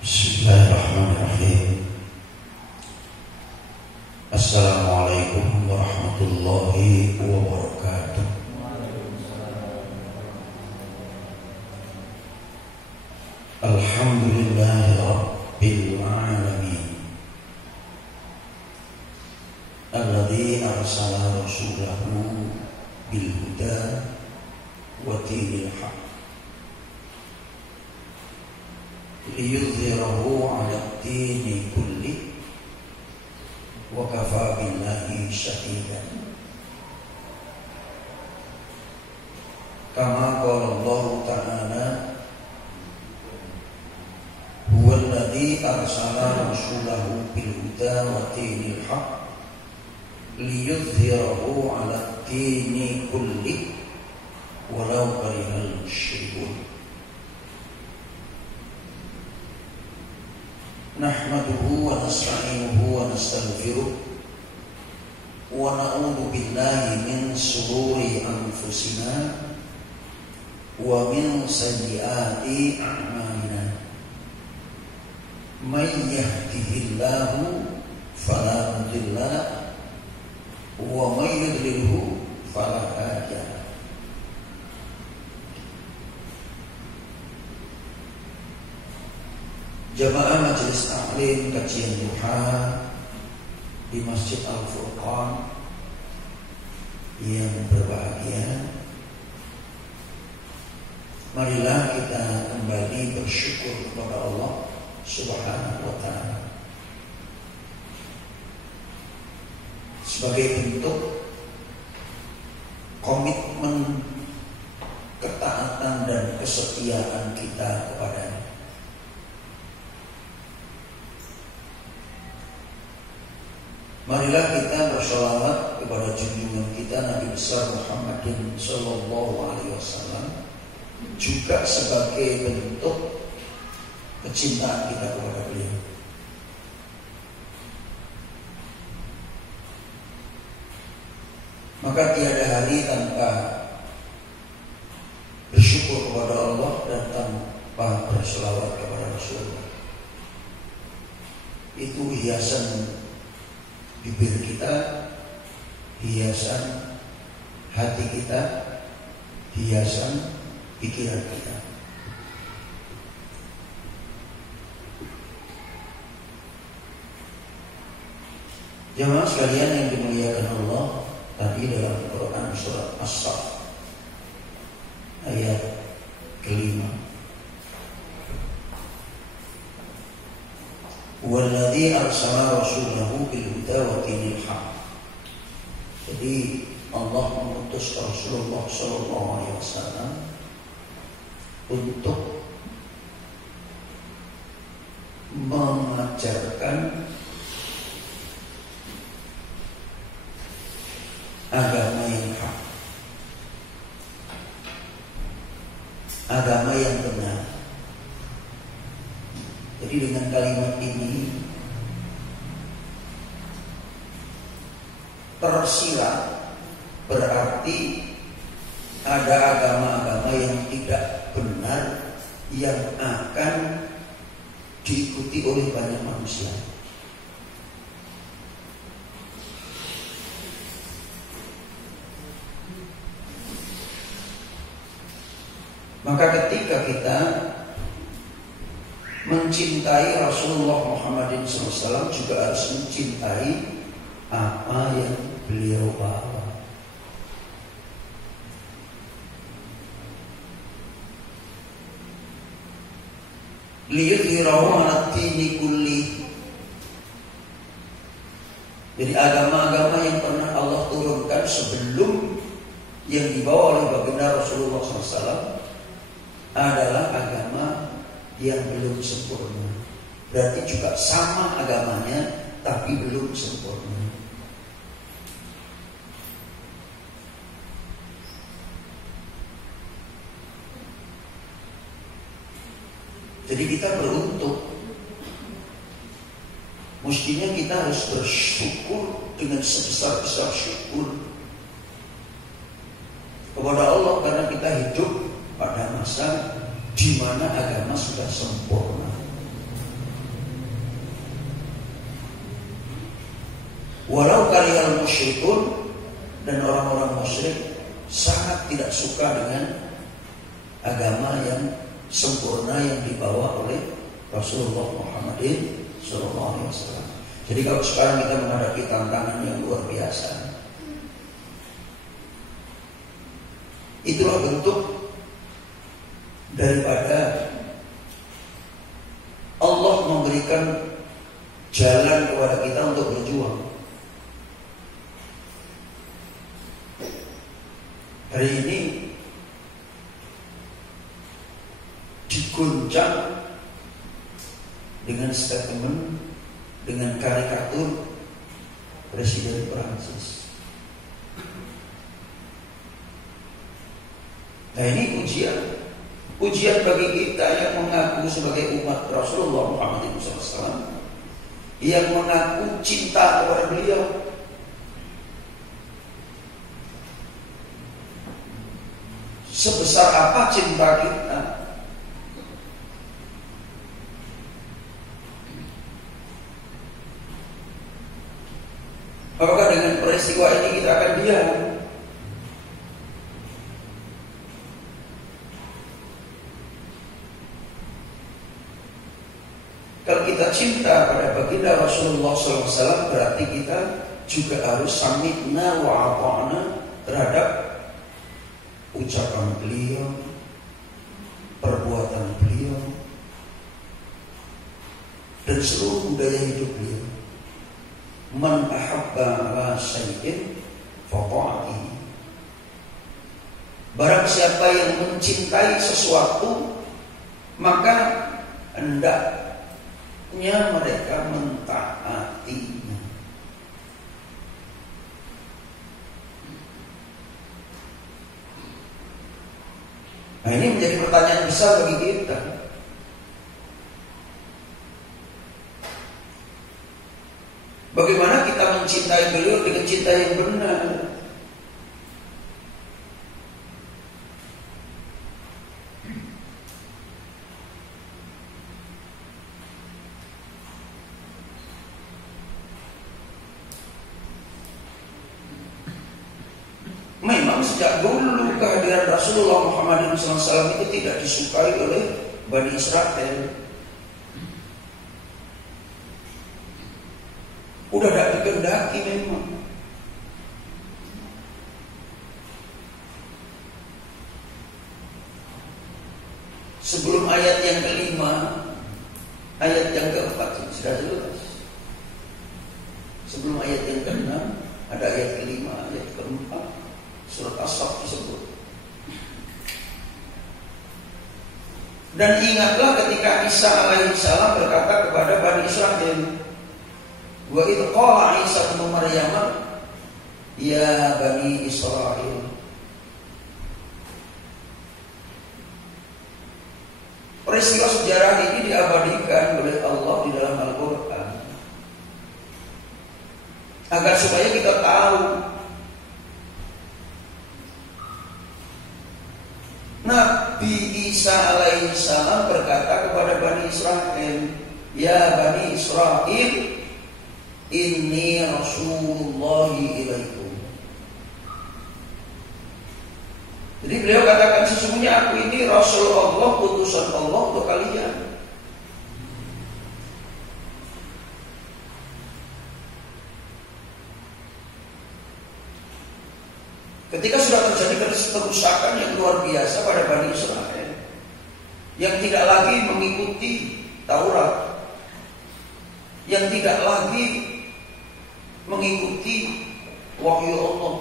Bismillahirrahmanirrahim. Assalamualaikum warahmatullahi wabarakatuh. Alhamdulillahi rabbil alamin, alladzi arsala rasulahu bil huda wa dinil haq liyudhhirahu 'ala ad-dini kulli wa kafa billahi shahidan. Kama qala Allah ta'ala, huwa alladzi arsala rasulahu bil huda wa dinil haq liyudhhirahu 'ala ad-dini kulli walau karihal musyrikun. Nahmaduhu wa nasta'inuhu wa nastaghfiruh wa na'udzu billahi min shururi anfusina wa min sayyiati a'malina. May yahdihillahu fala mudilla lahu wa may yudlilhu fala hadiya lahu. Jamaah Majelis Taklim Kajian Duha di Masjid Al-Furqan yang berbahagia, marilah kita kembali bersyukur kepada Allah Subhanahu wa ta'ala sebagai bentuk komitmen ketaatan dan kesetiaan kita kepadanya. Marilah kita bersolawat kepada junjungan kita Nabi besar Muhammadin sallallahu alaihi wasallam, juga sebagai bentuk kecintaan kita kepada beliau. Maka tiada hari tanpa bersyukur kepada Allah dan tanpa bersolawat kepada Rasulullah. Itu hiasan bibir kita, hiasan hati kita, hiasan pikiran kita. Jamaah sekalian yang dimuliakan Allah, tadi dalam Quran surat As-Saff ayat kelima, walladzi arsala rasulahu bil huda wa dinil haq. Jadi Allah mengutus Rasulullah sallallahu alaihi wasallam untuk mengajarkan agama yang hak, agama yang benar. Jadi dengan kalimat ini tersirat berarti ada agama-agama yang tidak benar yang akan diikuti oleh banyak manusia. Maka ketika kita mencintai Rasulullah Muhammadin SAW, juga harus mencintai apa yang beliau bawa. Liyudhhirahu 'ala ad-dini kulli. Jadi agama-agama yang pernah Allah turunkan sebelum yang dibawa oleh baginda Rasulullah SAW adalah agama yang belum sempurna. Berarti juga sama agamanya, tapi belum sempurna. Jadi kita beruntung. Mestinya kita harus bersyukur dengan sebesar-besar syukur kepada Allah, karena kita hidup pada masa di mana agama sudah sempurna. Walau karihal musyrikun, dan orang-orang musyrik sangat tidak suka dengan agama yang sempurna yang dibawa oleh Rasulullah Muhammad SAW. Jadi kalau sekarang kita menghadapi tantangan yang luar biasa, itulah bentuk daripada Allah memberikan jalan kepada kita untuk berjuang. Hari ini diguncang dengan statement, dengan karikatur Presiden Prancis. Nah, ini ujian bagi kita yang mengaku sebagai umat Rasulullah Muhammad SAW, yang mengaku cinta kepada beliau. Sebesar apa cinta kita? Apakah dengan peristiwa ini kita akan diam? Kalau kita cinta pada baginda Rasulullah SAW, berarti kita juga harus sami'na wa ata'na terhadap ucapan beliau, perbuatan beliau, dan seluruh budaya hidup beliau. Man ahabba ala syai'in fata'ati. Barang siapa yang mencintai sesuatu, maka hendaknya mereka mentaatinya. Nah, ini menjadi pertanyaan besar bagi kita. Bagaimana kita mencintai beliau dengan cinta yang benar? Memang sejak dulu kehadiran Rasulullah Muhammad SAW itu tidak disukai oleh Bani Israel. Udah tidak dikehendaki memang. Sebelum ayat yang kelima, ayat yang keempat sudah jelas. Sebelum ayat yang keenam, ada ayat kelima, ayat keempat, surat As-Saff disebut. Dan ingatlah ketika Isa alaihissalam berkata kepada Bani Israel, wa idh qala Isa ibn Maryam ya Bani Israel. Peristiwa sejarah ini diabadikan oleh Allah di dalam Al-Quran agar supaya kita tahu Nabi Isa alaihissalam berkata kepada Bani Israel, ya Bani Israel, inni Rasulullahi ilaikum. Jadi beliau katakan, sesungguhnya aku ini Rasul Allah, utusan Allah untuk kalian. Ketika sudah terjadi kerusakan yang luar biasa pada Bani Israel, yang tidak lagi mengikuti Taurat, yang tidak lagi mengikuti wahyu Allah,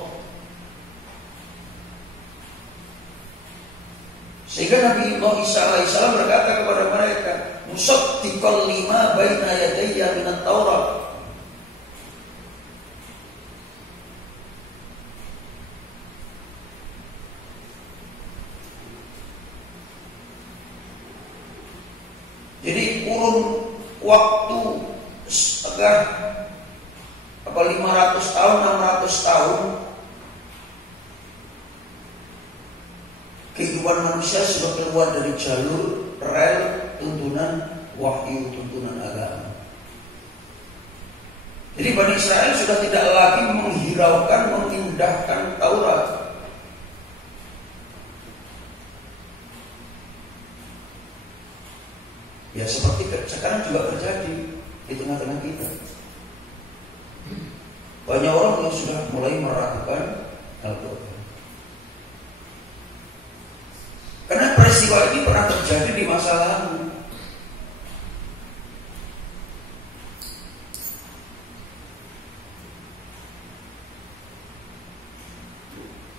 sehingga Nabi Isa alaihissalam berkata kepada mereka, musaddiqan lima baina yadayya minat Taurat. Jadi kurun waktu setengah 500 tahun, 600 tahun kehidupan manusia sudah keluar dari jalur rel tuntunan wahyu, tuntunan agama. Jadi Bani Israel sudah tidak menghiraukan, memindahkan Taurat. Ya seperti sekarang juga terjadi di tengah-tengah kita. Banyak orang yang sudah mulai meragukan Al-Quran. Karena peristiwa ini pernah terjadi di masa lalu.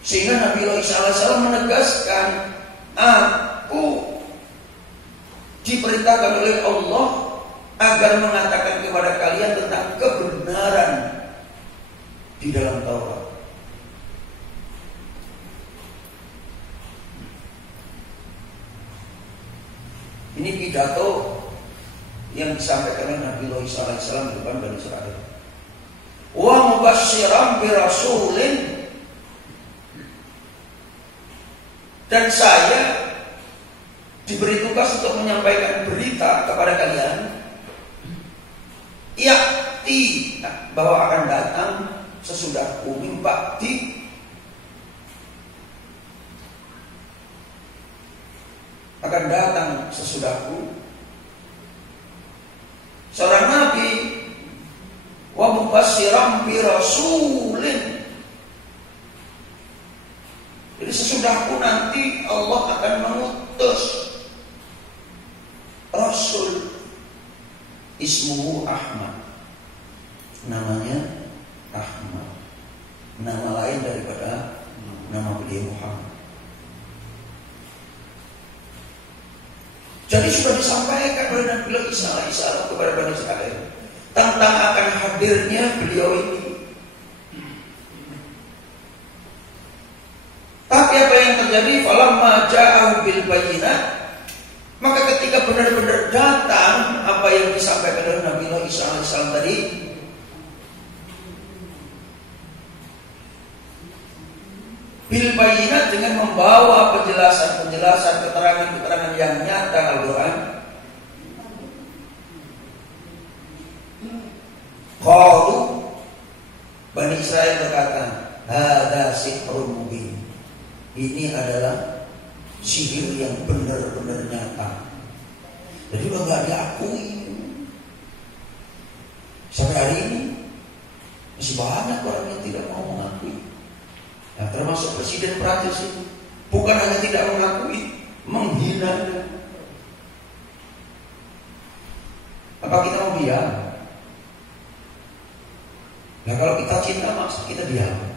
Sehingga Nabi Isa AS menegaskan, aku diperintahkan oleh Allah agar mengatakan kepada kalian tentang kebenaran di dalam Taurat. Ini pidato yang disampaikan oleh Nabi Isa AS di depan Bani Israil. Wa mubasysyiran bi rasulin, dan saya diberi tugas untuk menyampaikan berita kepada kalian, yakti, bahwa akan datang sesudahku, min ba'di, akan datang sesudahku seorang nabi, wa mubasysyiran bi rasulin. Jadi sesudahku nanti Allah akan mengutus Rasul, ismuhu Ahmad, namanya Ahmad, nama lain daripada nama beliau Muhammad. Jadi sudah disampaikan oleh Nabi Isa AS kepada Bani Israil tentang akan hadirnya beliau ini. Tapi apa yang terjadi? Falamma ja'ahu bil bayyinat, maka ketika benar-benar datang apa yang disampaikan oleh Nabi Isa AS tadi, bil bayyinat, dengan membawa penjelasan-penjelasan, keterangan-keterangan yang nyata Al-Quran, qalu, Bani Israil berkata, hadza sihrun mubin, ini adalah sihir yang benar-benar nyata. Jadi udah gak diakui. Sampai hari ini masih banyak orang yang tidak mau mengakui. Nah, termasuk Presiden Prancis itu, bukan hanya tidak mengakui, menghina. Apa kita mau diam? Nah, kalau kita cinta, maksud kita diam.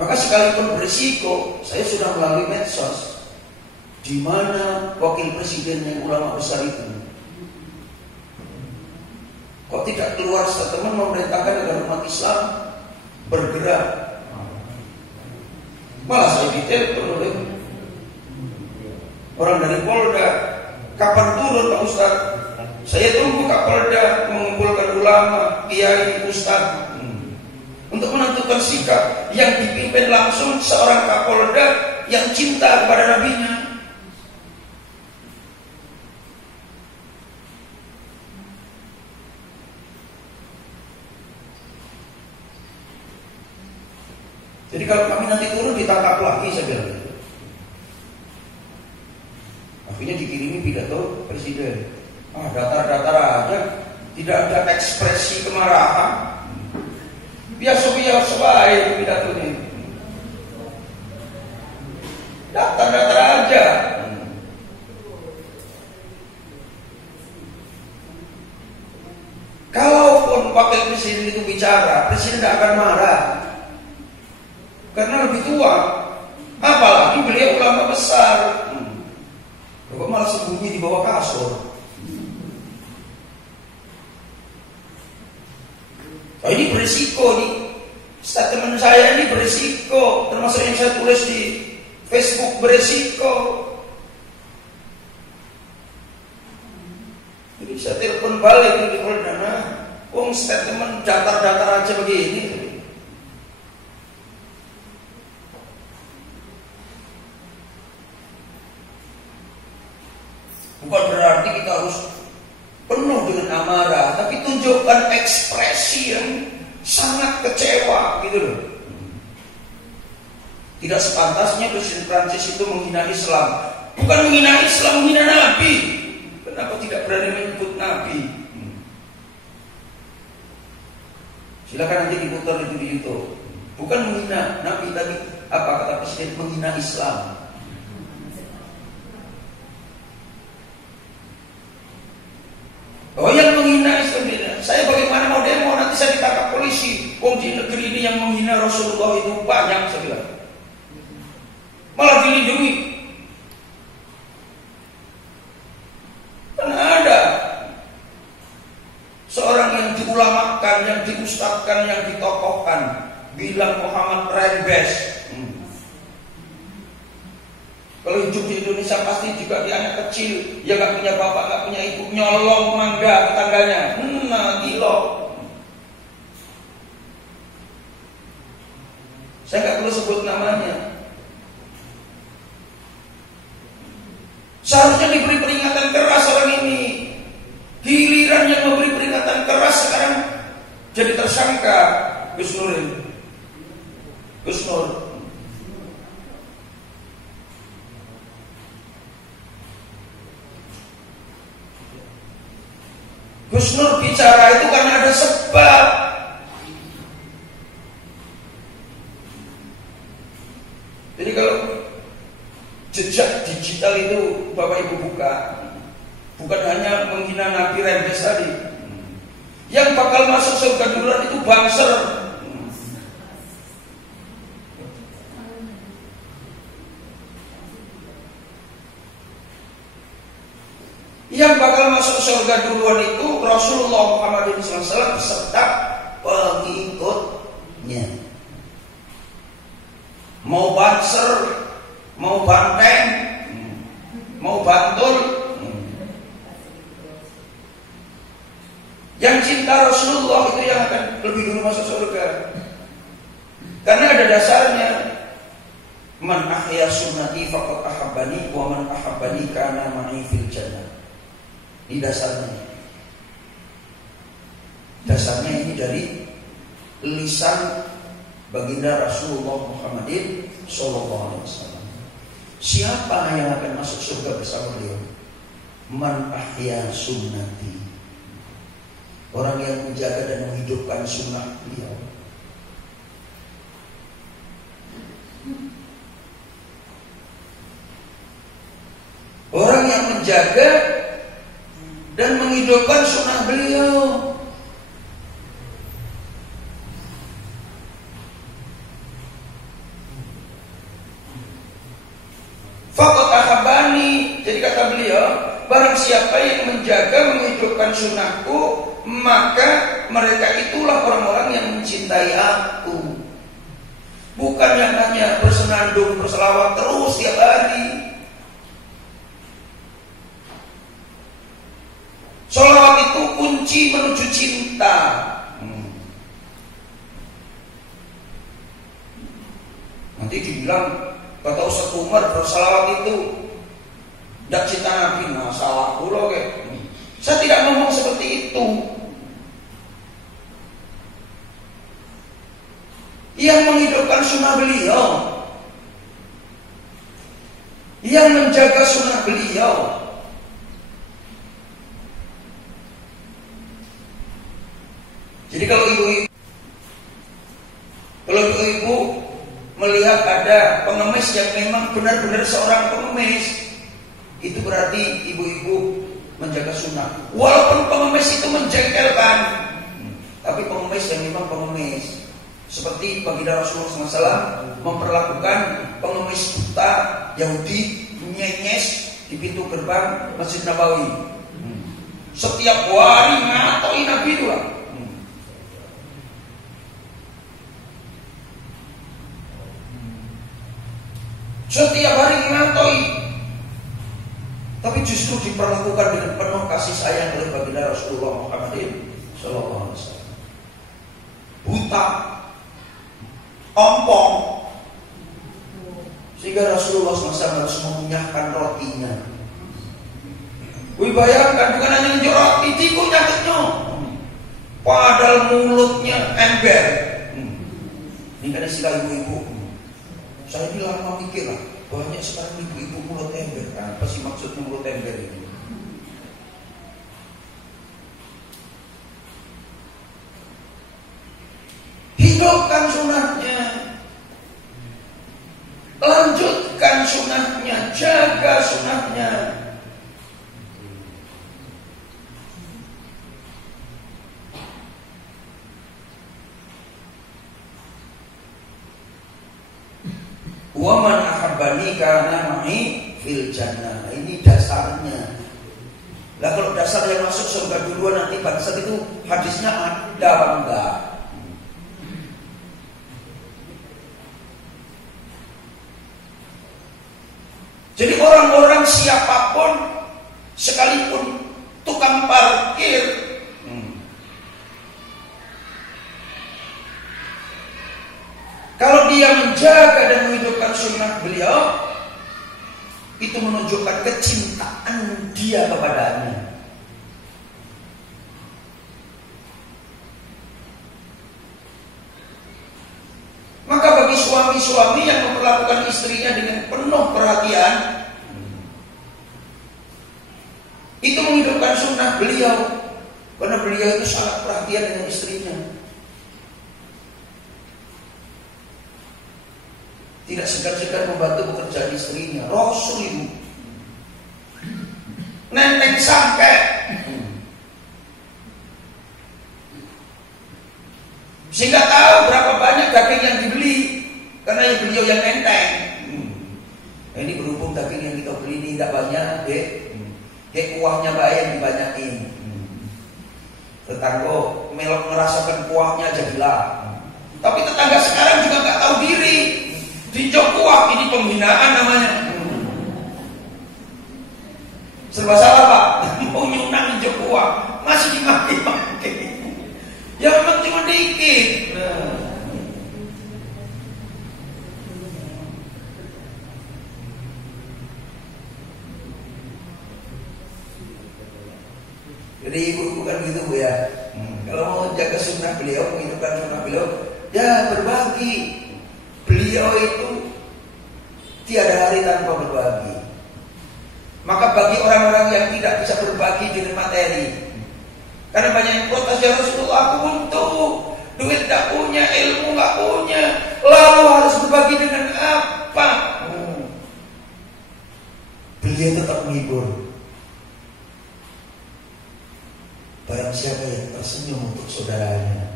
Maka sekalipun berisiko, saya sudah melalui medsos, di mana wakil presiden yang ulama besar itu kok tidak keluar statement memerintahkan agar umat Islam bergerak. Malah saya ditelepon oleh orang dari Polda, kapan turun Pak Ustaz? Saya tunggu Kapolda mengumpulkan ulama, kiai, ustaz untuk menentukan sikap yang dipimpin langsung seorang Kapolda yang cinta kepada nabinya. Jadi kalau kami nanti turun ditangkap lagi, saya bilang gitu. Akhirnya dikirimi pidato presiden. Datar-datar aja, tidak ada ekspresi kemarahan. Biasa-biasa baik pidatonya. Datar-datar aja. Kalaupun wakil presiden itu bicara, presiden tidak akan marah. Karena lebih tua, apalagi beliau ulama besar. Kok malah sembunyi di bawah kasur? Oh, ini berisiko nih. Statement saya ini berisiko, termasuk yang saya tulis di Facebook berisiko. Jadi saya telepon balik di Polda, statement datar-datar aja begini. Bukan berarti kita harus dengan amarah, tapi tunjukkan ekspresi yang sangat kecewa gitu loh. Tidak sepantasnya Presiden Prancis itu menghina Islam. Bukan menghina Islam, menghina Nabi. Kenapa tidak berani menyebut Nabi? Silakan nanti diputar itu di YouTube. Bukan menghina Nabi, tapi apa kata Presiden? Menghina Islam. Oh, yang menghina Islam, saya bagaimana mau demo, nanti saya ditangkap polisi. Di negeri ini yang menghina Rasulullah itu banyak, saya bilang. Malah dilindungi. Karena ada seorang yang diulamakan, yang diustadkan, yang ditokohkan, bilang Muhammad rembes. Kalau hidup di Indonesia pasti juga dia anak kecil, ya gak punya bapak, gak punya ibu, nyolong mangga tetangganya. Nah, gila. Saya gak perlu sebut namanya. Seharusnya diberi peringatan keras orang ini. Giliran yang memberi peringatan keras sekarang jadi tersangka. Gus Nur. Gus Nur bicara itu karena ada sebab. Jadi kalau jejak digital itu Bapak Ibu buka, bukan hanya menghina Nabi rembes tadi. Yang bakal masuk surga duluan itu Banser. Yang bakal masuk surga duluan itu Rasulullah Muhammad SAW beserta pengikutnya. Mau Banser, mau Banteng, mau Bantul, yang cinta Rasulullah itu yang akan lebih dulu masuk surga. Karena ada dasarnya. Man ahya sunnati faqad ahabbani wa man ahabbani kana ma'i fil jannah. Ini dasarnya. Dasarnya ini dari lisan baginda Rasulullah Muhammadin sallallahu alaihi wasallam. Siapa yang akan masuk surga bersama beliau? Man ahya sunnati. Orang yang menjaga dan menghidupkan sunnah beliau. Orang yang menjaga dan menghidupkan sunnah beliau. Faqad ahabbani. Jadi kata beliau, barang siapa yang menjaga menghidupkan sunnahku, maka mereka itulah orang-orang yang mencintai aku. Bukan yang hanya bersenandung, berselawat terus tiap hari. Sholawat itu kunci menuju cinta. Nanti dibilang kata Ustaz Umar bersalawat itu tidak cinta Nabi. Nah, salah pula kayak. Saya tidak ngomong seperti itu. Yang menghidupkan sunnah beliau, yang menjaga sunnah beliau, jadi kalau ibu-ibu melihat ada pengemis yang memang benar-benar seorang pengemis, itu berarti ibu-ibu menjaga sunnah. Walaupun pengemis itu menjengkelkan, tapi pengemis yang memang pengemis. Seperti baginda Rasulullah SAW memperlakukan pengemis buta Yahudi nyenyes di pintu gerbang Masjid Nabawi. Setiap hari ngatoi Nabi itu lah. Setiap hari ngatoi, tapi justru diperlakukan dengan penuh kasih sayang oleh baginda Rasulullah Muhammadin sallallahu alaihi wasallam. Buta, ompong, sehingga Rasulullah SAW harus mengunyahkan rotinya. Wih, bayangkan, bukan hanya menjual roti, dikunyah padahal mulutnya ember. Ini kan istilah ibu-ibu. Saya ini lama mikir lah, banyak sekarang ibu-ibu mulut ember. Apa sih maksudnya mulut ember ini? Hidupkan sunnahnya, lanjutkan sunnahnya, jaga sunnahnya. Wa man ahabbani kana ma'i fil jannah. Ini dasarnya. Lah kalau dasar yang masuk surga duluan nanti bangsat itu hadisnya ada apa enggak? Jadi orang-orang siapapun, sekalipun tukang parkir, kalau dia menjaga dan menghidupkan sunnah beliau, itu menunjukkan kecintaan dia kepadanya. Maka bagi suami-suami yang memperlakukan istrinya dengan penuh perhatian, itu menghidupkan sunnah beliau, karena beliau itu sangat perhatian dengan istrinya. Tidak segan-segan membantu pekerjaan istrinya. Rasul itu nenteng sampai sehingga tahu berapa banyak daging yang dibeli, karena yang beliau yang nenteng. Nah, ini berhubung daging yang kita beli ini tidak banyak, kuahnya baik yang dibanyakin. Tetangga melok merasakan kuahnya aja gila. Tapi tetangga sekarang juga nggak tahu diri. Dijok kuah, ini pembinaan namanya. Serba salah Pak, mau nyunang dijok kuah, masih dimaki-maki. Ya memang cuma dikit. Jadi ibu bukan gitu Bu ya. Kalau mau jaga sunnah beliau, menghidupkan sunnah beliau, ya berbagi. Beliau itu tiada hari tanpa berbagi. Maka bagi orang-orang yang tidak bisa berbagi dengan materi, karena banyak yang protes, ya Rasulullah aku butuh duit tak punya, ilmu gak punya, lalu harus berbagi dengan apa? Beliau tetap menghibur. Barang siapa yang tersenyum untuk saudaranya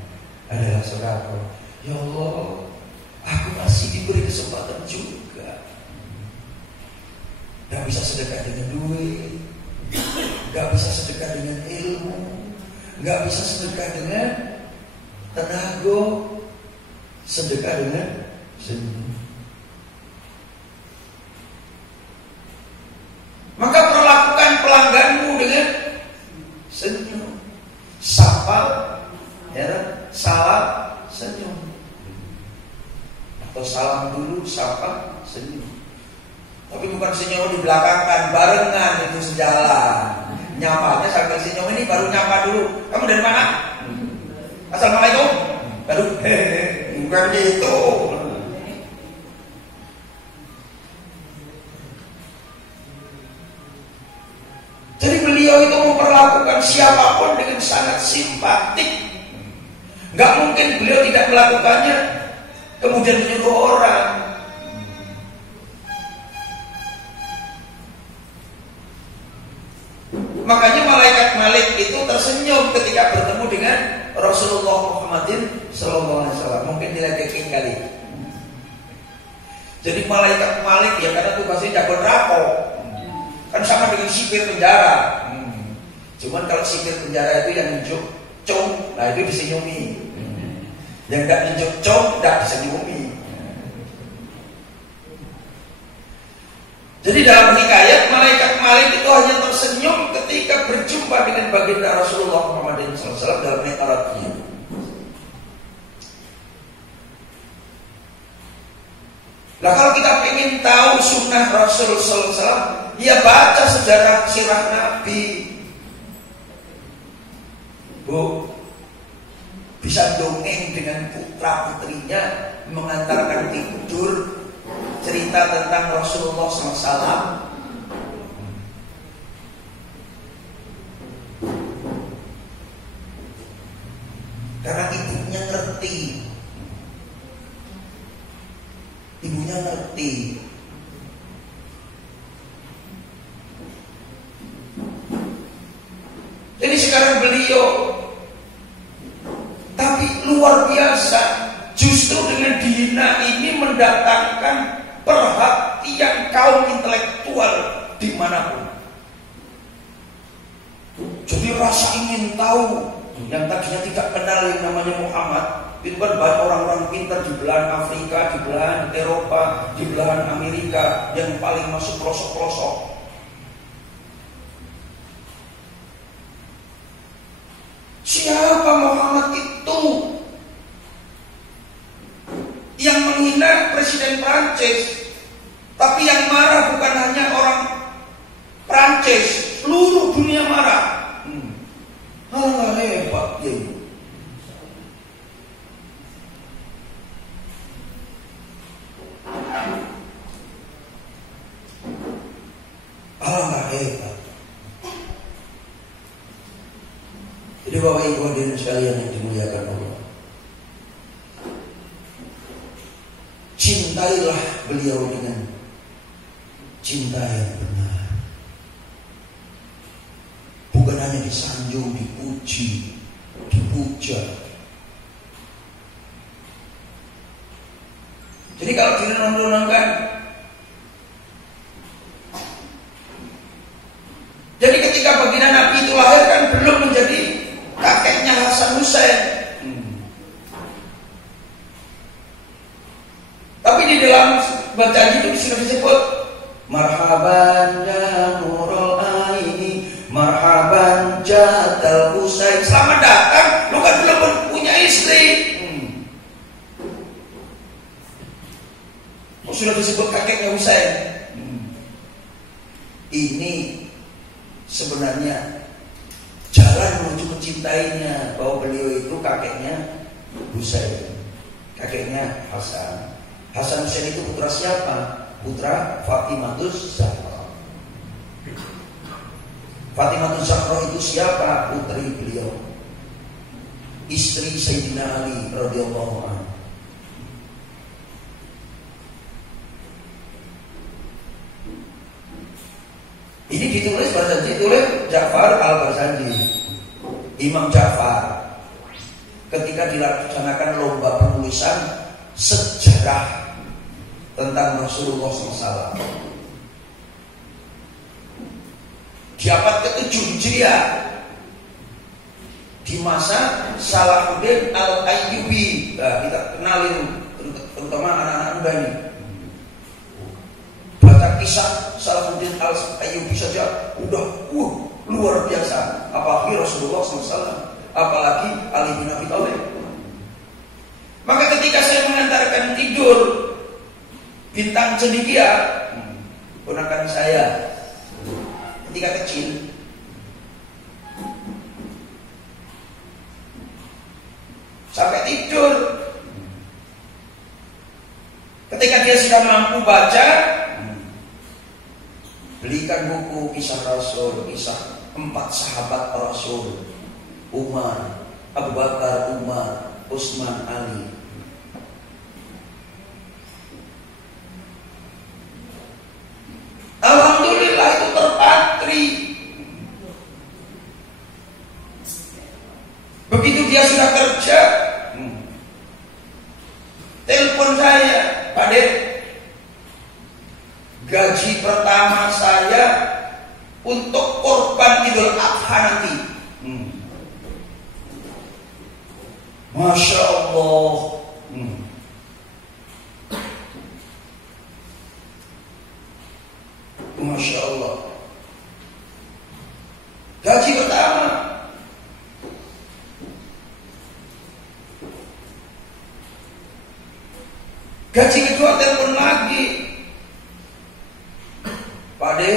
adalah saudara. Ya Allah, aku masih diberi kesempatan juga. Gak bisa sedekah dengan duit, gak bisa sedekah dengan ilmu, gak bisa sedekah dengan tenaga, sedekah dengan senyum. Maka perlakukan pelangganmu dengan senyum. Sapa, ya, salam, senyum. Atau salam dulu, sapa, senyum. Tapi bukan senyum di belakang kan, barengan itu sejalan. Nyapanya sambil senyum ini baru nyapa dulu. Kamu dari mana? Assalamualaikum. Baru bukan gitu. Jadi beliau itu memperlakukan siapapun dengan sangat simpatik. Gak mungkin beliau tidak melakukannya kemudian menyuruh orang. Makanya malaikat Malik itu tersenyum ketika bertemu dengan Rasulullah Muhammadin sallallahu alaihi wasallam. Mungkin diledekin kali. Jadi malaikat Malik ya karena tugasnya jago rampok. Kan sama dengan sipir penjara. Cuman kalau sipir penjara itu yang nunjuk cung, nah itu disenyumi. Yang tidak nunjuk cung, tidak disenyumi. Jadi dalam hikayat malaikat Malik itu hanya tersenyum ketika berjumpa dengan baginda Rasulullah Muhammad SAW dalam mi'rajnya. Nah kalau kita ingin tahu sunnah Rasul SAW, ya baca sejarah sirah Nabi. Bu, bisa dongeng dengan putra putrinya, mengantarkan tidur, cerita tentang Rasulullah SAW. Karena ibunya ngerti. Ibunya ngerti. Jadi sekarang beliau, tapi luar biasa, justru dengan dihina ini mendatangkan perhatian kaum intelektual dimanapun. Jadi rasa ingin tahu, yang tadinya tidak kenal yang namanya Muhammad, itu kan banyak orang-orang pintar di belahan Afrika, di belahan Eropa, di belahan Amerika yang paling masuk pelosok-pelosok. Siapa Muhammad itu? Yang menghina Presiden Prancis. Tapi yang marah bukan hanya orang Prancis, seluruh dunia marah. Hebat ya. Alangkah hebat. Jadi Bapak Ibu hadirin sekalian yang dimuliakan Allah, cintailah beliau dengan cinta yang benar. Bukan hanya disanjung, dipuji, dipuja. Jadi kalau direnung-renungkan, jadi ketika baginda Nabi itu lahir kan belum menjadi kakeknya Hasan Hussein. Tapi di dalam bacaan itu sudah disebut marhaban ya nurul aini, marhaban jatal Husain. Selamat datang, lu kan belum punya istri. Sudah disebut kakeknya Husain. Ini sebenarnya jalan menuju mencintainya, bahwa beliau itu kakeknya Husain, kakeknya Hasan. Hasan Husain itu putra siapa? Putra Fatimatus Zahra. Fatimatus Zahra itu siapa? Putri beliau, istri Sayyidina Ali radhiyallahu anhu. Ini ditulis Barzanji oleh Ja'far al-Barzanji, Imam Ja'far, ketika dilaksanakan lomba penulisan sejarah tentang Rasulullah SAW di abad ke-7 Hijriah, di masa Salahuddin al-Ayyubi. Nah, kita kenalin terutama anak-anak muda ini. Baca kisah Salahuddin al-Ayyubi saja udah luar biasa. Apalagi Rasulullah SAW, apalagi Ali bin Abi Thalib. Maka ketika saya mengantarkan tidur bintang cendekia, ponakan saya ketika kecil, sampai tidur. Ketika dia sudah mampu baca, belikan buku kisah Rasul, kisah 4 sahabat Rasul, Umar, Abu Bakar, Umar, Utsman, Ali. Alhamdulillah itu terpatri. Begitu dia sudah kerja, telepon saya, Pak Dek, gaji pertama saya untuk korban Idul Adha nanti. Masya Allah. Masya Allah. Gaji pertama. Gaji kedua telepon lagi, Pak De,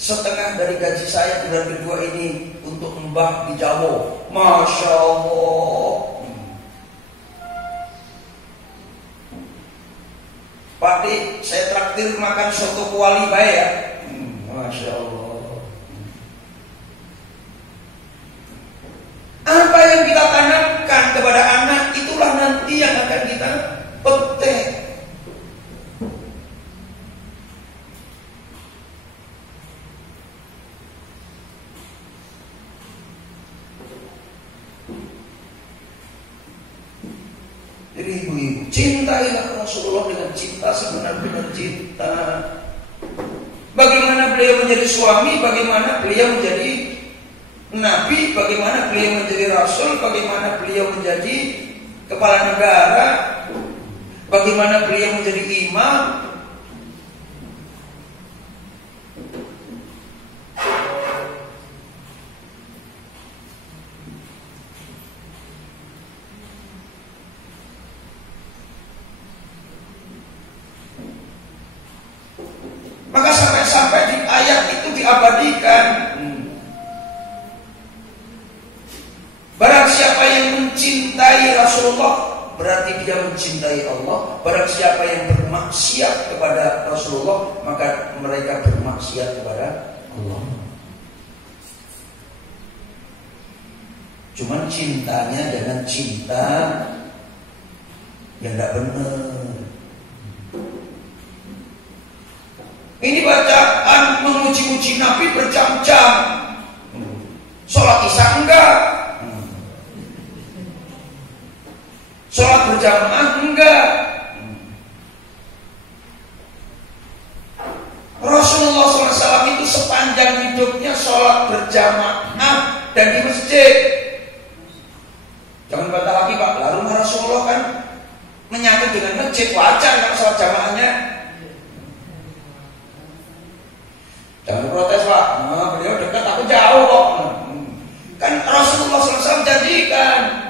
setengah dari gaji saya bulan kedua ini untuk Mbah di Jawa. Masya Allah. Pak Dik, saya traktir makan soto kuali bae ya. Masya Allah. Apa yang kita tanamkan kepada anak, itulah nanti yang akan kita petik. Jadi ibu-ibu, cintailah Rasulullah dengan cinta sebenar-benar cinta. Bagaimana beliau menjadi suami, bagaimana beliau menjadi nabi, bagaimana beliau menjadi rasul, bagaimana beliau menjadi kepala negara, bagaimana beliau menjadi imam. Maka sampai-sampai di ayat itu diabadikan. Barang siapa yang mencintai Rasulullah, berarti dia mencintai Allah. Barang siapa yang bermaksiat kepada Rasulullah, maka mereka bermaksiat kepada Allah. Cuman cintanya dengan cinta yang tidak benar. Ini bacaan memuji-muji Nabi berjam-jam. Sholat isya enggak, sholat berjamaah enggak. Rasulullah SAW itu sepanjang hidupnya sholat berjamaah dan di masjid. Jangan bantah lagi Pak, lalu Rasulullah kan menyatu dengan masjid, wajar kan sholat jamaahnya. Jangan protes Pak, beliau dekat aku jauh kok. Kan Rasulullah SAW jadikan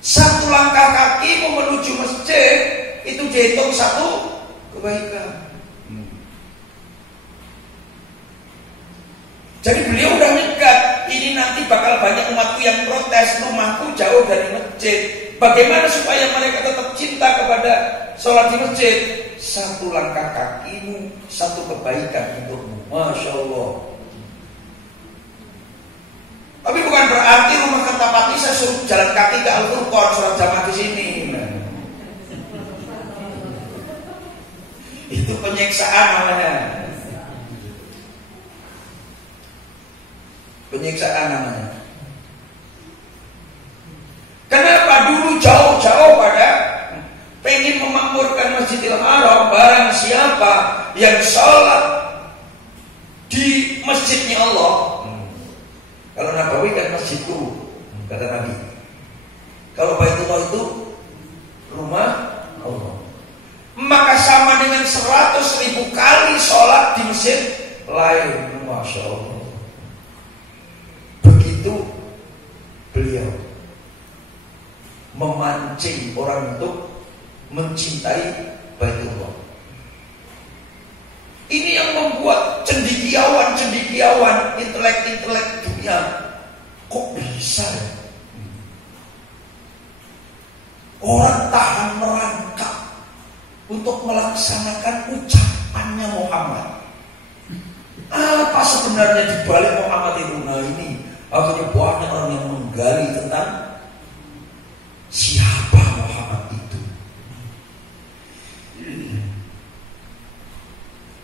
satu langkah kaki menuju masjid itu dihitung satu kebaikan. Jadi beliau udah nyegat, ini nanti bakal banyak umatku yang protes, rumahku jauh dari masjid. Bagaimana supaya mereka tetap cinta kepada sholat di masjid? Satu langkah kakimu, satu kebaikan untukmu. Masya Allah. Tapi bukan berarti rumah Kertapati saya suruh jalan kaki ke Al-Furqan sholat jamaah di sini. Itu penyiksaan namanya. Penyiksaan namanya. Kenapa dulu jauh-jauh pada pengen memakmurkan Masjidil Haram? Barang siapa yang sholat di masjidnya Allah, kalau Nabawi kan masjid itu, kata Nabi. Kalau Baitullah itu rumah Allah, maka sama dengan 100.000 kali sholat di masjid lain. Masya Allah. Begitu beliau memancing orang untuk mencintai Baitullah. Ini yang membuat cendekiawan, intelek dunia, kok bisa ya? Orang tahan merangkak untuk melaksanakan ucapannya Muhammad. Apa sebenarnya di balik Muhammad itu? Nah ini akhirnya banyak orang yang menggali tentang siapa Muhammad itu.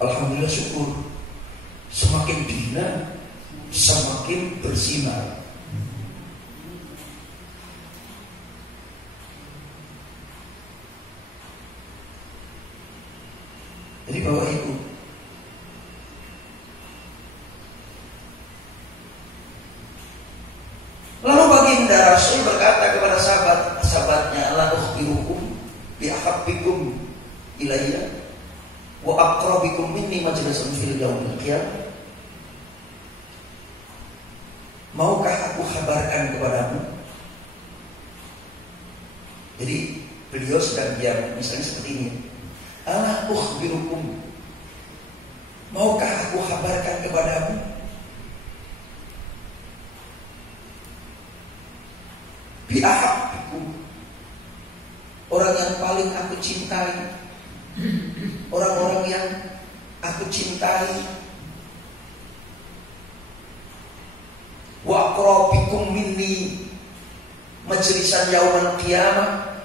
Alhamdulillah, syukur, semakin bina semakin bersinar. Jadi Bapak Ibu, lalu baginda Rasul berkata kepada sahabatnya, "Ala ukhbirukum bi ahabbikum ilayya wa aqrabikum minni majlisan fil yaumil qiyamah." Maukah aku kabarkan kepadamu? Jadi beliau sedang diam, misalnya seperti ini. Ala ukhbirukum, maukah aku kabarkan kepadamu? Bi ahabbikum, orang yang paling aku cintai, orang-orang yang aku cintai. Wa aqrabikum minni majlisan yaumal qiyamah,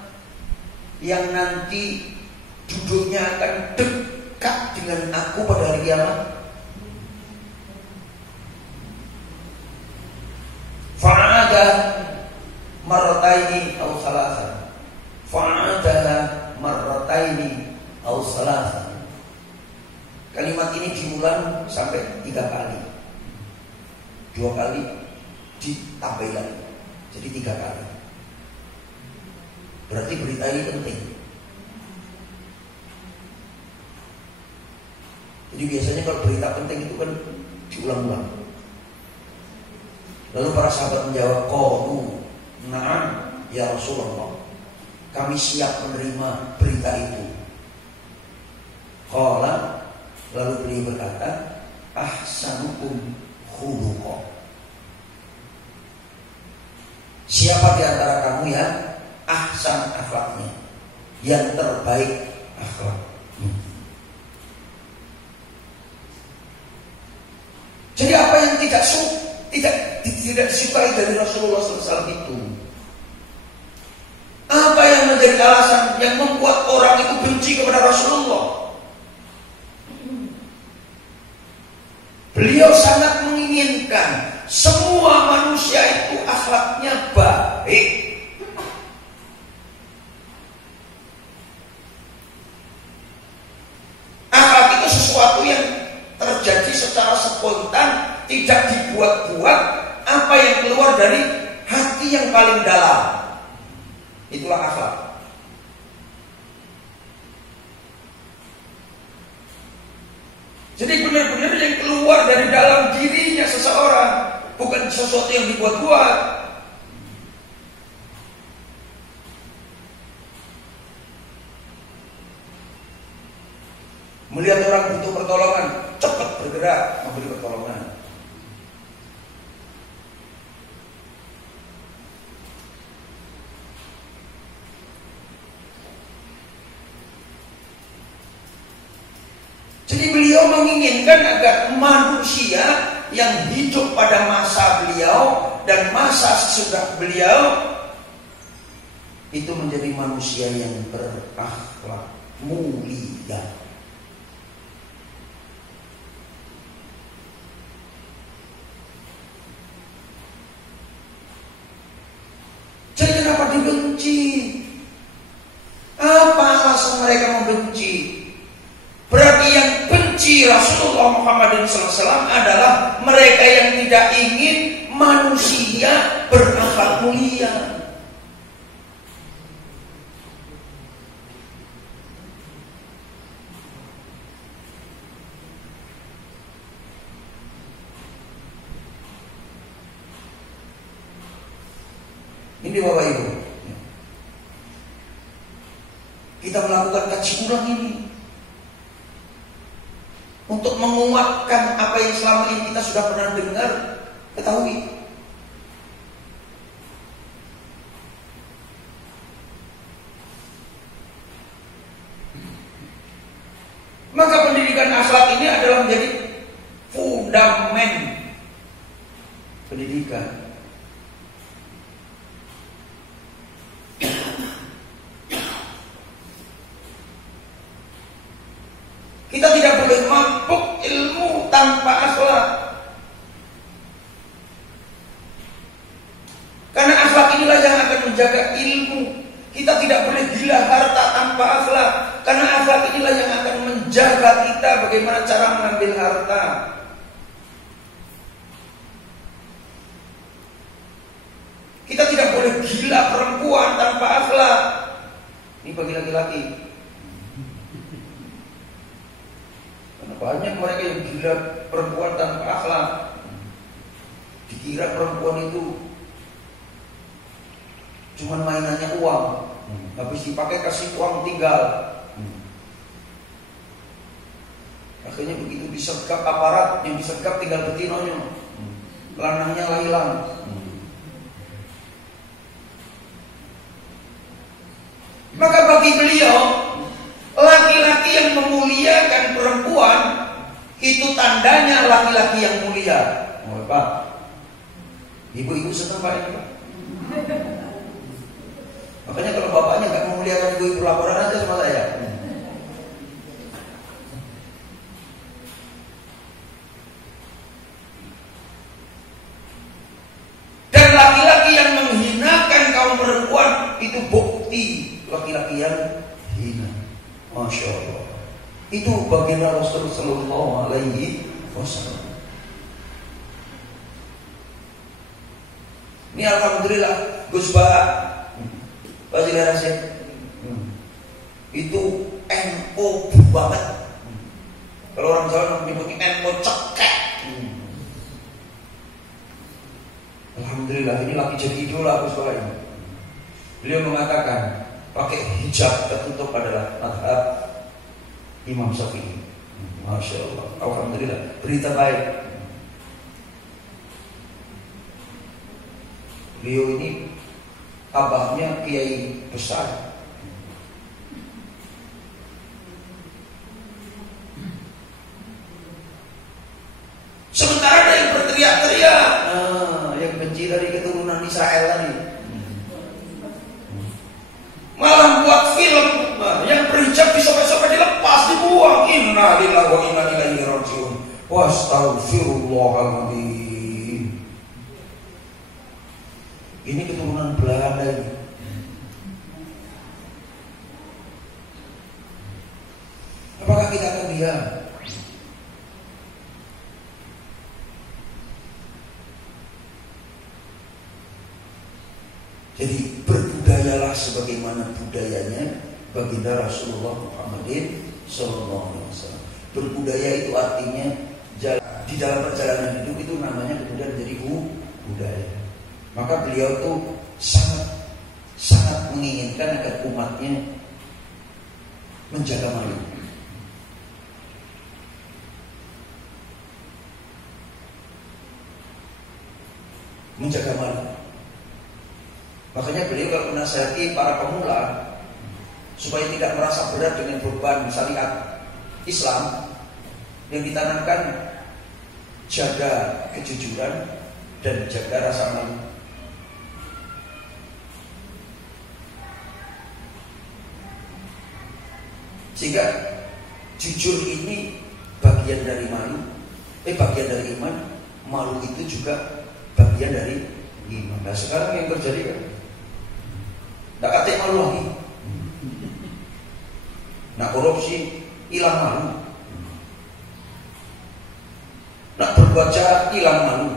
yang nanti duduknya akan dekat dengan aku pada hari kiamat. Fa'ada marrataini aw salasan. Fa'ada marrataini aw salasan. Kalimat ini diulang sampai 3 kali. 2 kali ditambah lagi, jadi 3 kali. Berarti berita ini penting. Jadi biasanya kalau berita penting itu kan diulang-ulang. Lalu para sahabat menjawab, qalu na'am ya Rasulullah, kami siap menerima berita itu. Qala, lalu beliau berkata, ahsanukum khuluqa. Siapa di antara kamu yang ahsan akhlaknya, yang terbaik akhlaknya. Jadi apa yang tidak disukai dari Rasulullah SAW itu, apa yang menjadi alasan yang membuat orang itu benci kepada Rasulullah? Beliau sangat menginginkan semua manusia itu akhlaknya baik. Akhlak itu sesuatu yang terjadi secara spontan, tidak dibuat-buat, apa yang keluar dari hati yang paling dalam. Itulah akhlak. Jadi benar-benar yang keluar dari dalam dirinya seseorang, bukan sesuatu yang dibuat-buat. Melihat orang butuh pertolongan, cepat bergerak memberi pertolongan. Jadi beliau menginginkan agar manusia yang hidup pada masa beliau dan masa sesudah beliau itu menjadi manusia yang berakhlak mulia. Jadi kenapa dibenci? Apa alasan mereka membenci? Berarti yang benci Rasulullah Muhammad SAW adalah mereka yang tidak ingin manusia berakhlak mulia. Ini Bapak Ibu, kita melakukan kaji ulang ini untuk menguatkan apa yang selama ini kita sudah pernah dengar, ketahui. Maka pendidikan akhlak ini adalah menjadi fundamen pendidikan. Kita tidak boleh mabuk ilmu tanpa akhlak. Karena akhlak inilah yang akan menjaga ilmu. Kita tidak boleh gila harta tanpa akhlak. Karena akhlak inilah yang akan menjaga kita bagaimana cara mengambil harta. Kita tidak boleh gila perempuan tanpa akhlak. Ini bagi laki-laki. Banyak mereka yang gila perempuan tanpa akhlak. Dikira perempuan itu cuma mainannya uang, habis dipakai kasih uang tinggal. Akhirnya begitu disergap aparat, yang disergap tinggal betinonya, lanangnya lah hilang. Maka bagi beliau, laki-laki yang memuliakan perempuan itu tandanya laki-laki yang mulia. Oh, Pak, ibu-ibu senang Pak ini Pak. Makanya kalau bapaknya nggak memuliakan ibu-ibu, laporan aja sama saya. Dan laki-laki yang menghinakan kaum perempuan itu bukti laki-laki yang hina. Masya Allah. Itu baginda Rasulullah Sallallahu Alaihi Wasallam. Ini alhamdulillah Gus Pak Jilera itu NO banget. Kalau orang Jawa menyebutnya NO cekek. Alhamdulillah ini lagi jadi idola Gus Pak ini. Beliau mengatakan pakai hijab tertutup adalah madhab Imam Syafi'i. Masya Allah. Alhamdulillah berita baik. Beliau ini abahnya kiai besar. Sementara ada yang berteriak-teriak, yang benci dari keturunan Israel tadi, malah buat film yang berhijab disobek-sobek dilepas, dibuang. Inna lillahi wa inna ilaihi rajiun. Wastaghfirullahaladzim. Ini keturunan Belanda ini. Apakah kita akan diam? Jadi berbudayalah sebagaimana budayanya baginda Rasulullah Muhammadin Sallallahu Alaihi Wasallam. Berbudaya itu artinya di dalam perjalanan hidup itu namanya kemudian menjadi budaya. Maka beliau tuh sangat menginginkan agar umatnya menjaga malu. Menjaga malu. Makanya beliau kalau menasihati para pemula supaya tidak merasa berat dengan beban syariat Islam yang ditanamkan, jaga kejujuran dan jaga rasa malu. Sehingga jujur ini bagian dari malu, bagian dari iman. Malu itu juga bagian dari iman. Nah sekarang yang terjadi kan, tidak kata malu lagi. Nah korupsi hilang malu, nak berbuat jahat hilang malu.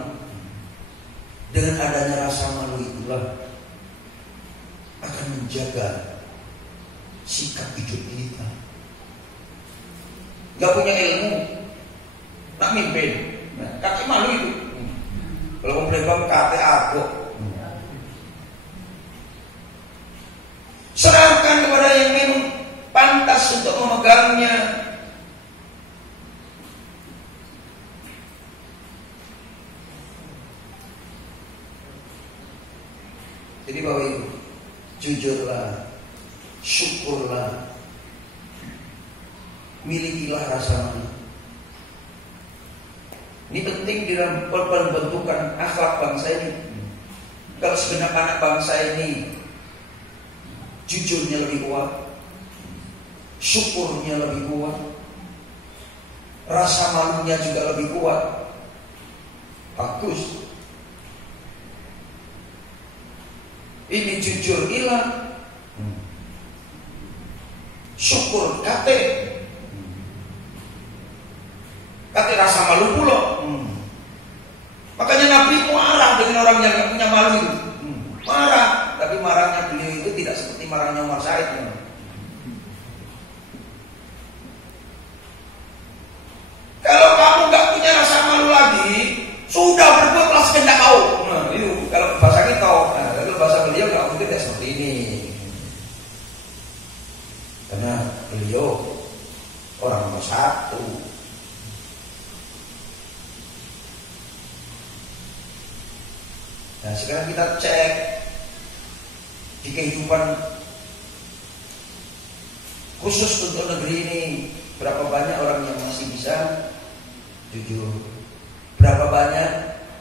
Dengan adanya rasa malu itulah akan menjaga sikap hidup kita. Gak punya ilmu, nak mimpin, nah, kaki malu itu. Kalau mau beribadah kata aku, serahkan kepada yang memang pantas untuk memegangnya. Jadi Bapak Ibu, jujurlah, syukurlah, milikilah rasa malu. Ini penting di dalam pembentukan akhlak bangsa ini. Kalau segenap anak bangsa ini jujurnya lebih kuat, syukurnya lebih kuat, rasa malunya juga lebih kuat, bagus. Ini jujur hilang, syukur kate rasa malu pula. Makanya Nabi marah dengan orang yang gak punya malu itu. Marah, tapi marahnya beliau itu tidak seperti marahnya Umar Said. Kalau kamu gak punya rasa malu lagi, sudah berbuatlah sekehendak kau. Nah, itu kalau bahasa kita, kalau bahasa beliau gak mungkin tidak seperti ini. Karena beliau orang nomor satu. Nah sekarang kita cek di kehidupan Khusus untuk negeri ini, berapa banyak orang yang masih bisa jujur? Berapa banyak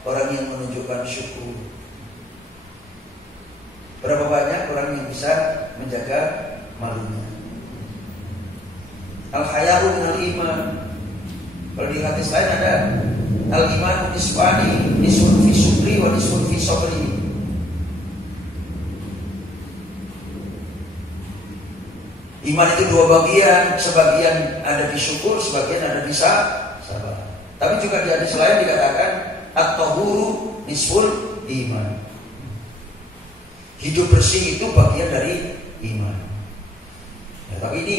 orang yang menunjukkan syukur? Berapa banyak orang yang bisa menjaga malunya? Al-haya'u minal iman. Kalau di hadis lain ada al-iman nisfani, nisfun fi syukri wa nisfun fi sabri. Iman itu dua bagian, sebagian ada di syukur, sebagian ada di sabar. Tapi juga di hadis lain dikatakan at-tahuru nisful iman. Hidup bersih itu bagian dari iman. Ya, tapi ini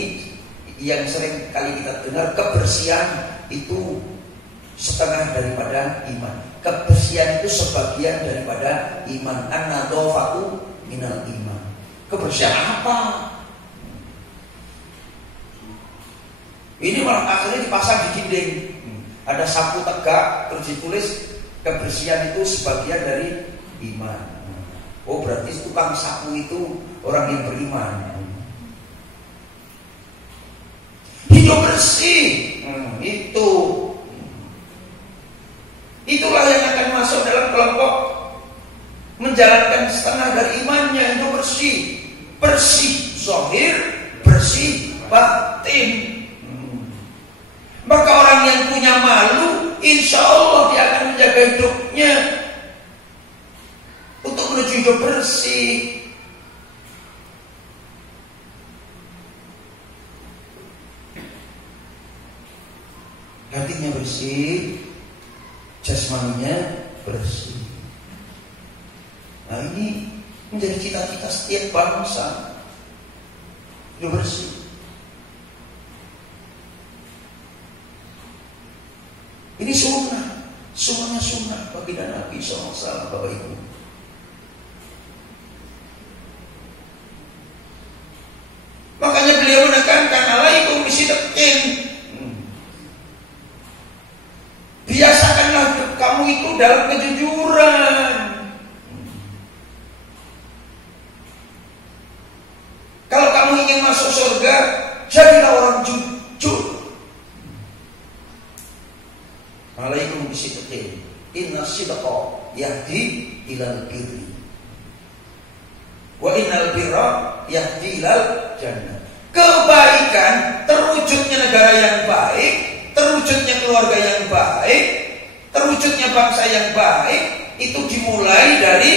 yang sering kali kita dengar, kebersihan itu setengah daripada iman. Kebersihan itu sebagian daripada iman. An-nadhafatu minal iman. Kebersihan apa? Ini malah akhirnya dipasang di dinding. Ada sapu tegak terus ditulis kebersihan itu sebagian dari iman. Oh, berarti tukang sapu itu orang yang beriman. Hidup bersih, itulah yang akan masuk dalam kelompok menjalankan setengah dari imannya. Hidup bersih, bersih zahir, bersih batin. Maka orang yang punya malu, insya Allah dia akan menjaga hidupnya untuk menuju hidup bersih. Hatinya bersih, jasmaninya bersih. Nah, ini menjadi cita-cita setiap bangsa, hidup bersih. Ini sunnah, semuanya sunnah baginda Nabi SAW, Bapak Ibu. Makanya beliau menekankan alaikum bisidqin. Biasakanlah kamu itu dalam kejujuran. Kalau kamu ingin masuk surga, jadilah orang jujur. Alaikum bisidqin. Inna sidqa yahdi ilal birri wa innal birra yahdi ilal jannah. Kebaikan, terwujudnya negara yang baik, terwujudnya keluarga yang baik, terwujudnya bangsa yang baik, itu dimulai dari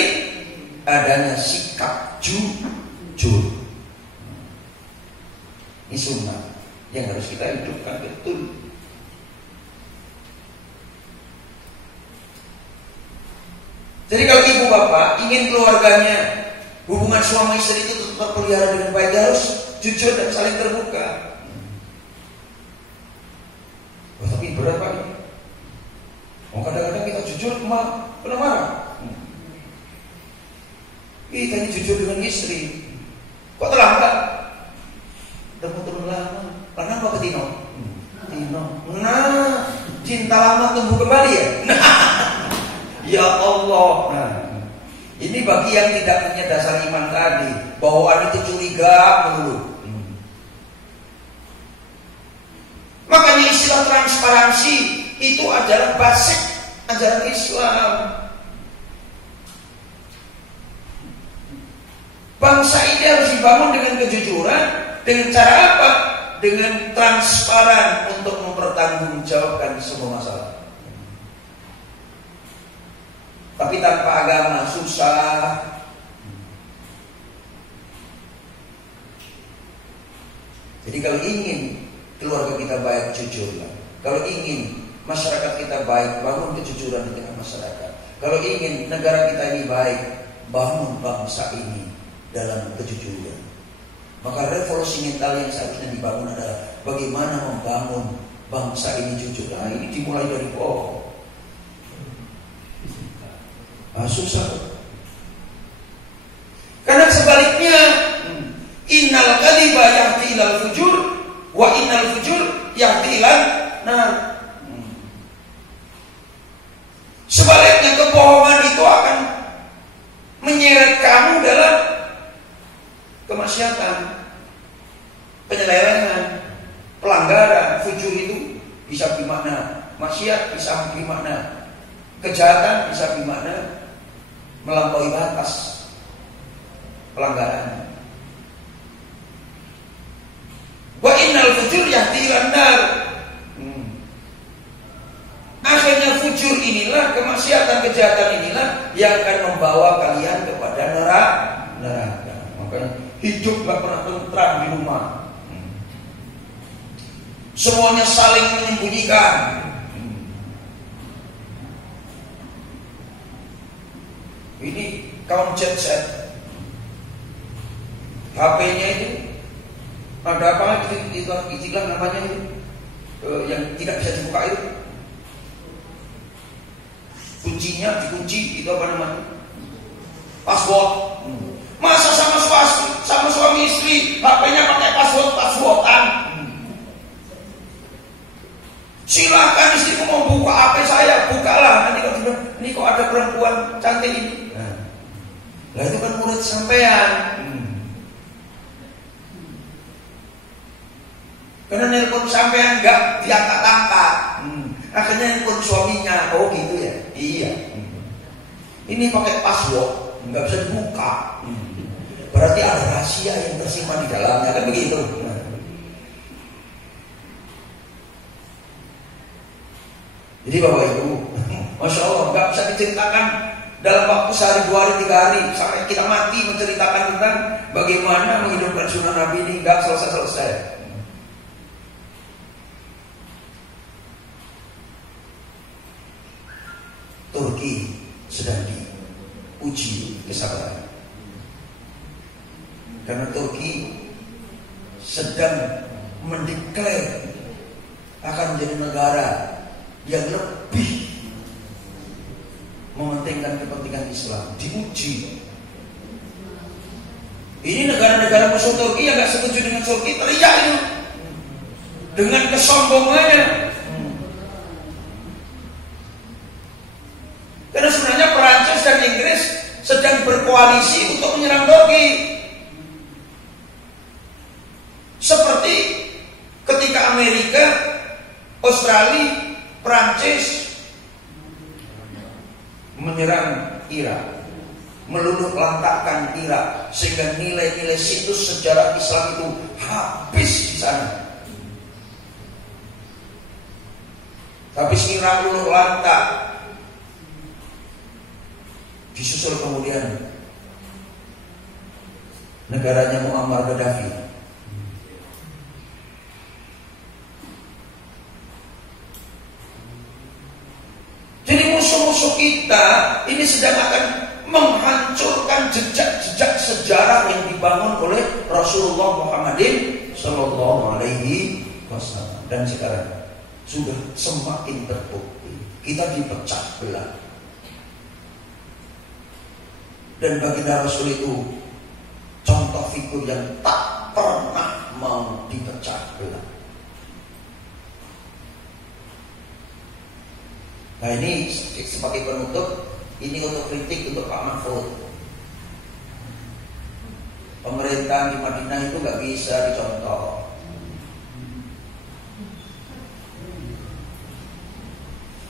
adanya sikap jujur. Ini sunnah yang harus kita hidupkan betul. Jadi kalau ibu bapak ingin keluarganya, hubungan suami istri itu tetap terpelihara dengan baik, harus jujur dan saling terbuka. Oh, tapi berat Pak. Oh, kadang-kadang kita jujur kena marah. Kita ini jujur dengan istri. Kok terlambat? Udah mau turun lama. Kenapa ke Tino? Tino. Nah, cinta lama tumbuh kembali ya? Nah, ya Allah. Nah, ini bagi yang tidak punya dasar iman tadi, bawaan itu curiga dulu. Makanya istilah transparansi itu adalah basic ajaran Islam. Bangsa ini harus dibangun dengan kejujuran. Dengan cara apa? Dengan transparan untuk mempertanggungjawabkan semua masalah. Tapi tanpa agama susah. Jadi kalau ingin keluarga kita baik, jujurlah. Kalau ingin masyarakat kita baik, bangun kejujuran di tengah masyarakat. Kalau ingin negara kita ini baik, bangun bangsa ini dalam kejujuran. Maka revolusi mental yang seharusnya dibangun adalah bagaimana membangun bangsa ini jujur. Nah, ini dimulai dari bawah. Susah. Karena sebaliknya, innal kadhiba yahdi ilal fujur wa innal fujur yahdi ilal nar. Sebaliknya, kebohongan itu akan menyeret kamu dalam kemaksiatan. penyelewengan, pelanggaran. Fujur itu bisa bermakna maksiat, bisa bermakna kejahatan, bisa bermakna melampaui batas pelanggaran. Wa innal fujur yahdi ilan nar. Akhirnya fujur inilah, kemaksiatan, kejahatan inilah yang akan membawa kalian kepada neraka. Makanya hidup gak pernah tentram di rumah. Semuanya saling menyembunyikan. Ini kaum jet set. HP-nya itu ada apa itu istilah namanya itu yang tidak bisa dibuka itu. Kuncinya dikunci, itu apa namanya? Password. Masa sama suami istri HP-nya pakai passwordan. Silakan istriku mau buka HP saya, bukalah. Nanti kalau bilang, ini kok ada perempuan cantik ini. Nah, itu kan murid sampean. Karena nelpon sampean enggak diangkat-angkat. Akhirnya nelpon suaminya. Oh gitu ya? Iya. Ini pakai password, enggak bisa dibuka. Berarti ada rahasia yang tersimpan di dalamnya, kan begitu. Jadi Bapak Ibu, Masya Allah, enggak bisa diceritakan dalam waktu sehari, 2 hari, 3 hari sampai kita mati menceritakan tentang bagaimana menghidupkan sunnah Nabi ini, enggak selesai-selesai. Turki sedang diuji kesabaran. Karena Turki sedang mendeklar akan menjadi negara yang lebih mementingkan kepentingan Islam, diuji. Ini negara-negara musuh Turki yang gak setuju dengan Turki teriak itu dengan kesombongannya. Karena sebenarnya Perancis dan Inggris sedang berkoalisi untuk menyerang Turki. Seperti ketika Amerika, Australia, Perancis menyerang Irak, meluluh lantakkan Irak, sehingga nilai-nilai situs sejarah Islam itu habis di sana. Habis Irak luluh lantak, disusul kemudian negaranya Muammar Gaddafi. Jadi musuh-musuh kita ini sedang akan menghancurkan jejak-jejak sejarah yang dibangun oleh Rasulullah Muhammadin Sallallahu Alaihi Wasallam. Dan sekarang sudah semakin terbukti kita dipecah belah. Dan baginda Rasul itu contoh figur yang tak pernah mau dipecah belah. Nah ini sebagai penutup, ini untuk kritik untuk Pak Mahfud. Pemerintahan di Madinah itu gak bisa dicontoh.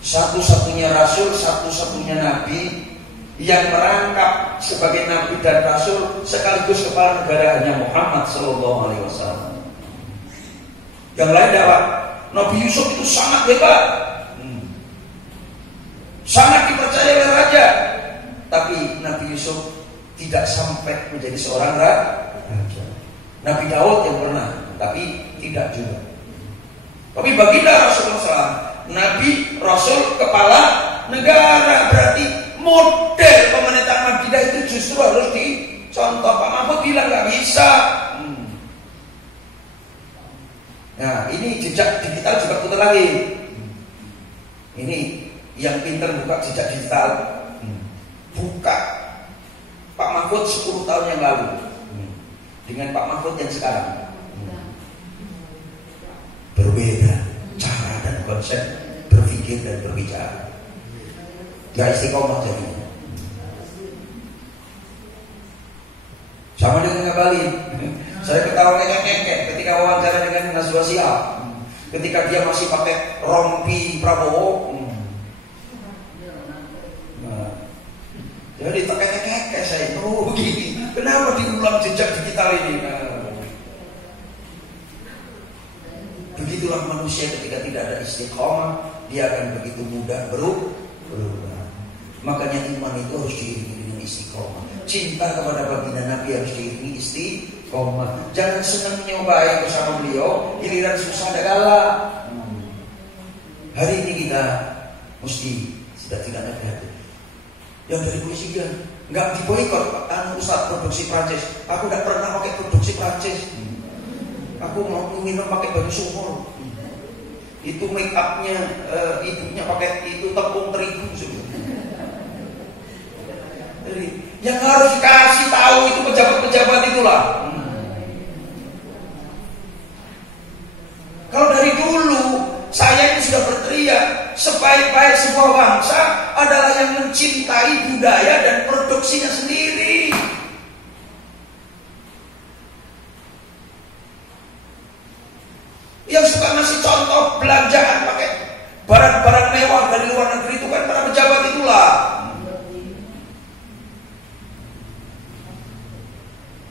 Satu-satunya Rasul, satu-satunya Nabi yang merangkap sebagai Nabi dan Rasul sekaligus kepala negara hanya Muhammad Sallallahu Alaihi Wasallam. Yang lain dakwah. Nabi Yusuf itu sangat hebat, sangat dipercaya oleh raja, tapi Nabi Yusuf tidak sampai menjadi seorang raja. Nabi Daud yang pernah, tapi tidak juga. Tapi baginda Rasulullah SAW, Nabi Rasul kepala negara, berarti model pemerintahan Madinah itu justru harus dicontoh. Pak Mahfud bilang nggak bisa. Nah ini jejak digital juga putar lagi. Ini yang pintar buka jejak digital, buka Pak Mahfud 10 tahun yang lalu dengan Pak Mahfud yang sekarang, berbeda cara dan konsep berpikir dan berbicara. Gak istiqomah jadinya. Sama dengan ngabalin. Saya ketawa ngekek ketika ketika wawancara dengan Najwa Shihab, ketika dia masih pakai rompi Prabowo, jadi tekek-tekek saya itu begini. Kenapa diulang jejak digital ini? Begitulah manusia ketika tidak ada istiqomah, dia akan begitu mudah berubah. Makanya iman itu harus diiringi dengan istiqomah. Cinta kepada baginda Nabi harus diiringi istiqomah. Jangan senang nyoba bersama beliau, giliran susah ada galak. Hari ini kita mesti sudah tidak hati-hati. Yang dari polisi bilang nggak diboikot, Ustaz produksi Prancis. Aku tidak pernah pakai produksi Prancis. Aku mau minum pakai baju sumur. Itu make upnya ibunya pakai itu tepung terigu. Jadi yang harus dikasih tahu itu pejabat-pejabat itulah. Kalau dari dulu saya ini sudah berteriak, sebaik-baik sebuah bangsa adalah yang mencintai budaya dan produksinya sendiri. Yang suka ngasih contoh belanjaan pakai barang-barang mewah dari luar negeri itu kan para pejabat itulah.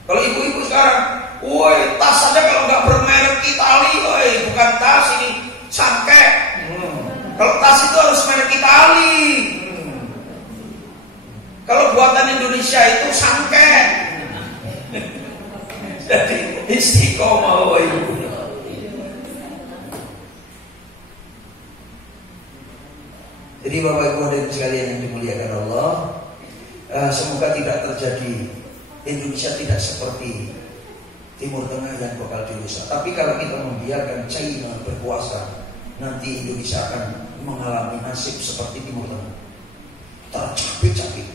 Kalau ibu-ibu sekarang, woi tas aja kalau nggak bermerek Itali, woi bukan tas ini sangke. Kalau tas itu harus merek Itali. Kalau buatan Indonesia itu sangke. Jadi istiqomah woi ibu. Jadi Bapak Ibu hadirin sekalian yang dimuliakan Allah, semoga tidak terjadi Indonesia tidak seperti Timur Tengah yang bakal dirusak. Tapi kalau kita membiarkan China berkuasa, nanti Indonesia akan mengalami nasib seperti Timur Tengah, tercapek-capek.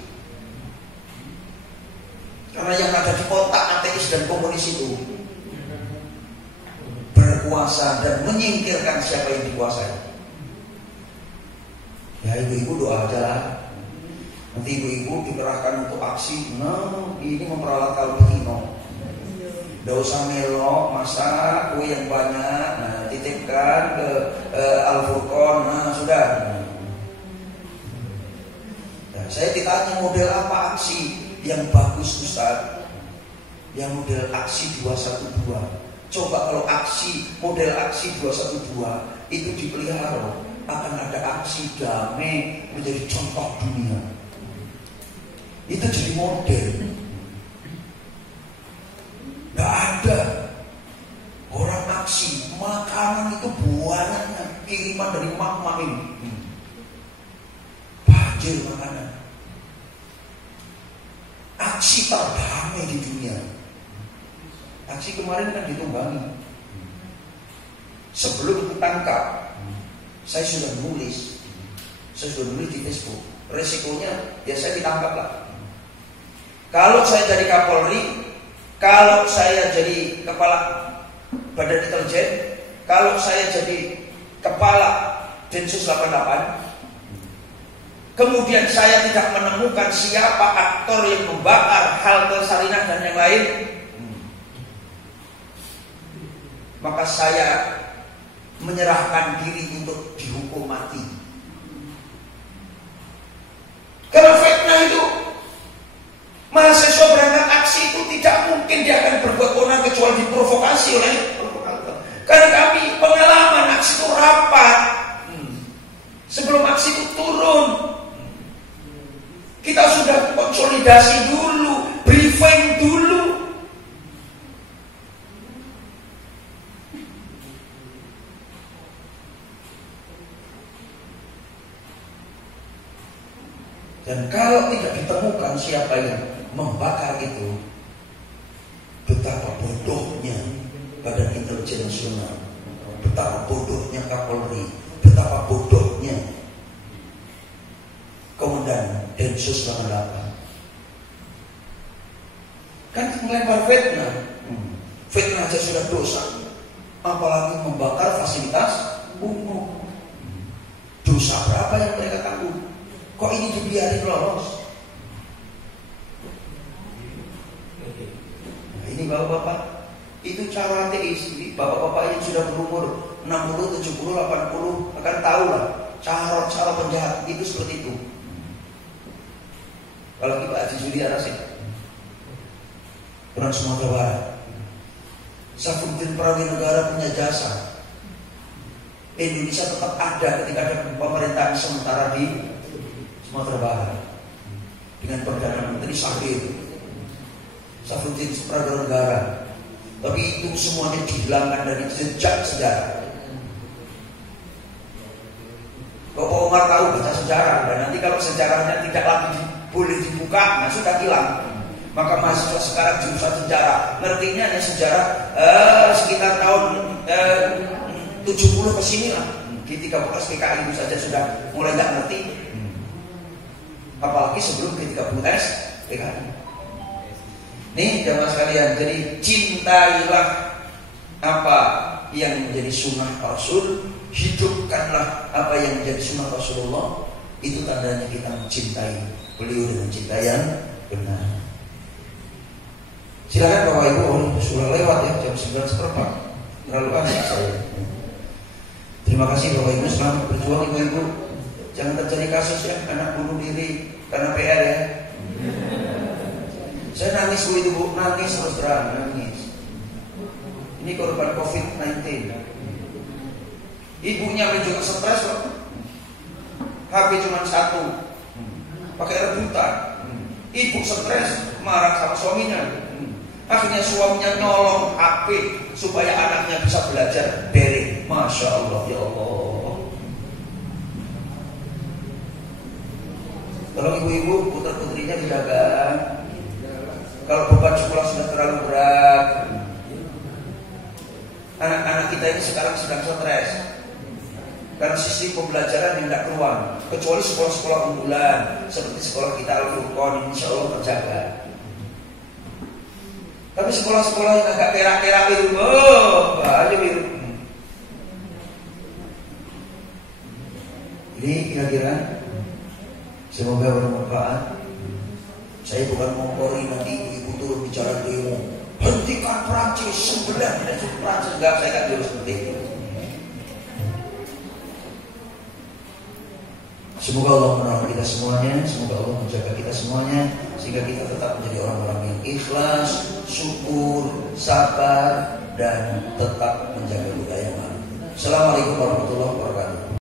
Karena yang ada di kotak ateis dan komunis itu berkuasa dan menyingkirkan siapa yang dikuasai. Ya ibu-ibu doa aja lah. Nanti ibu-ibu dikerahkan untuk aksi. Nah ini memperalat Kalpitino. Tidak usah melo, masak kue yang banyak. Nah titipkan ke Al-Furqon. Nah sudah. Nah, saya ditanya model apa aksi yang bagus Ustaz? Yang model aksi 212. Coba kalau model aksi 212 itu dipelihara, akan ada aksi damai menjadi contoh dunia. Itu jadi model. Gak ada orang aksi makanan itu buahnya kiriman dari mak-mak ini. Banjir makanan. Aksi terdamai di dunia. Aksi kemarin kan ditunggangi. Sebelum ditangkap, saya sudah nulis di Facebook. Resikonya ya saya ditangkap lah. Kalau saya jadi Kapolri, kalau saya jadi kepala Badan Intelijen, kalau saya jadi kepala Densus 88, kemudian saya tidak menemukan siapa aktor yang membakar halte Sarinah dan yang lain, maka saya menyerahkan diri untuk dihukum mati. Karena fitnah itu, mahasiswa berangkat aksi itu tidak mungkin dia akan berbuat onar kecuali diprovokasi oleh provokator. Karena kami pengalaman aksi itu rapat. Sebelum aksi itu turun, kita sudah konsolidasi dulu, briefing dulu. Dan kalau tidak ditemukan siapa yang membakar itu, betapa bodohnya Badan Intelijen Nasional, betapa bodohnya Kapolri, betapa bodohnya Komandan Densus 88. Kan melempar fitnah. Fitnah aja sudah dosa, apalagi membakar fasilitas umum. Dosa berapa yang mereka tanggung? Kok ini dibiarin lolos? Nah, ini bapak-bapak, itu cara ateis. bapak-bapak yang sudah berumur 60, 70, 80 akan tahu lah cara penjahat itu seperti itu. Kalau kita Haji Juliara sih orang Sumatera Barat, Safruddin Prawinegara punya jasa. Indonesia tetap ada ketika ada pemerintahan sementara di Sumatera Barat dengan Perdana Menteri Safir Safruddin Prawinegara. Tapi itu semuanya dihilangkan dari jejak sejarah. Bapak Umar tahu baca sejarah, dan nanti kalau sejarahnya tidak lagi boleh dibuka, nah sudah hilang. Maka mahasiswa sekarang jurusan sejarah ngertinya hanya sejarah sekitar tahun 70 ke sini lah. Ketika bekas PKI itu saja sudah mulai nggak ngerti, apalagi sebelum ketika bekas PKI. Nih jamaah sekalian, jadi cintailah apa yang menjadi sunnah Rasul, hidupkanlah apa yang menjadi sunnah Rasulullah. Itu tandanya kita mencintai beliau dengan cinta yang benar. Silakan Bapak Ibu, sudah lewat ya jam 9:15. Terlalu asik saya. Terima kasih Bapak Ibu, selamat berjuang Ibu-ibu. Jangan terjadi kasus ya anak bunuh diri karena PR ya. Saya nangis Bu itu Bu, nangis terus terang, nangis. Ini korban COVID-19. Ibunya juga stres kok. HP cuma satu, pakai rebutan. Ibu stres, marah sama suaminya. Akhirnya suaminya nolong HP supaya anaknya bisa belajar daring. Masya Allah, ya Allah. Kalau ibu-ibu putra-putrinya dijaga. Kalau beban sekolah sudah terlalu berat, anak-anak kita ini sekarang sedang stres karena sistem pembelajaran yang tidak keluar, kecuali sekolah-sekolah unggulan seperti sekolah kita Al-Furqan, insya Allah terjaga. Tapi sekolah-sekolah yang agak perak-perak itu, aja biru. Ini kira-kira semoga bermanfaat. Saya bukan mengkori nanti ibu turun bicara demo, hentikan Perancis, sebelah Perancis, enggak, saya kan jurus seperti itu. Semoga Allah menolong kita semuanya, semoga Allah menjaga kita semuanya, sehingga kita tetap menjadi orang-orang yang ikhlas, syukur, sabar, dan tetap menjaga budaya baru. Assalamualaikum warahmatullahi wabarakatuh.